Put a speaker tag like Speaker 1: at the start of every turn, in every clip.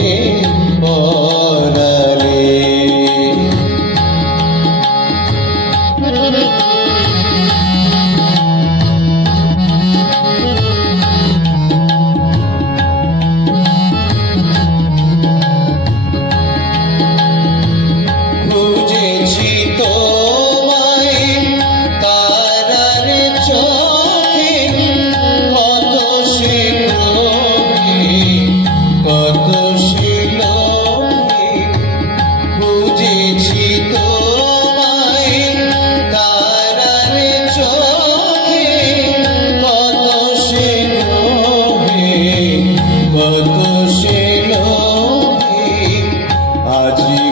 Speaker 1: রে saudade.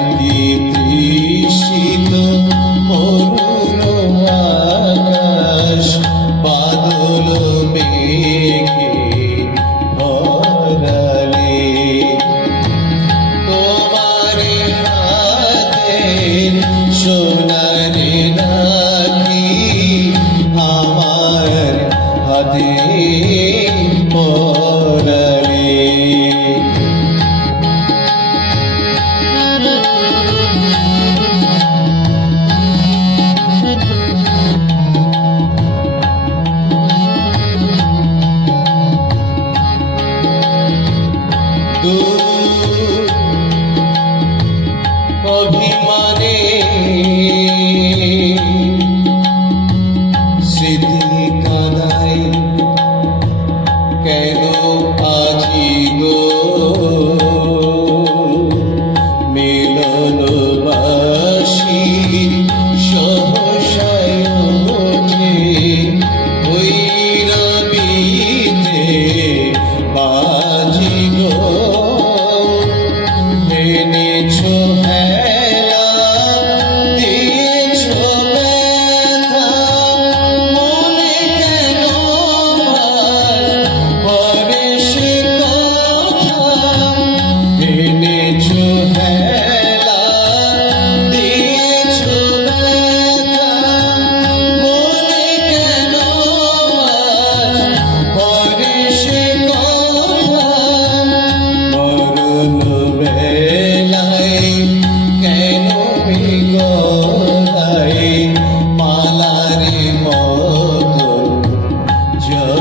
Speaker 1: Joe.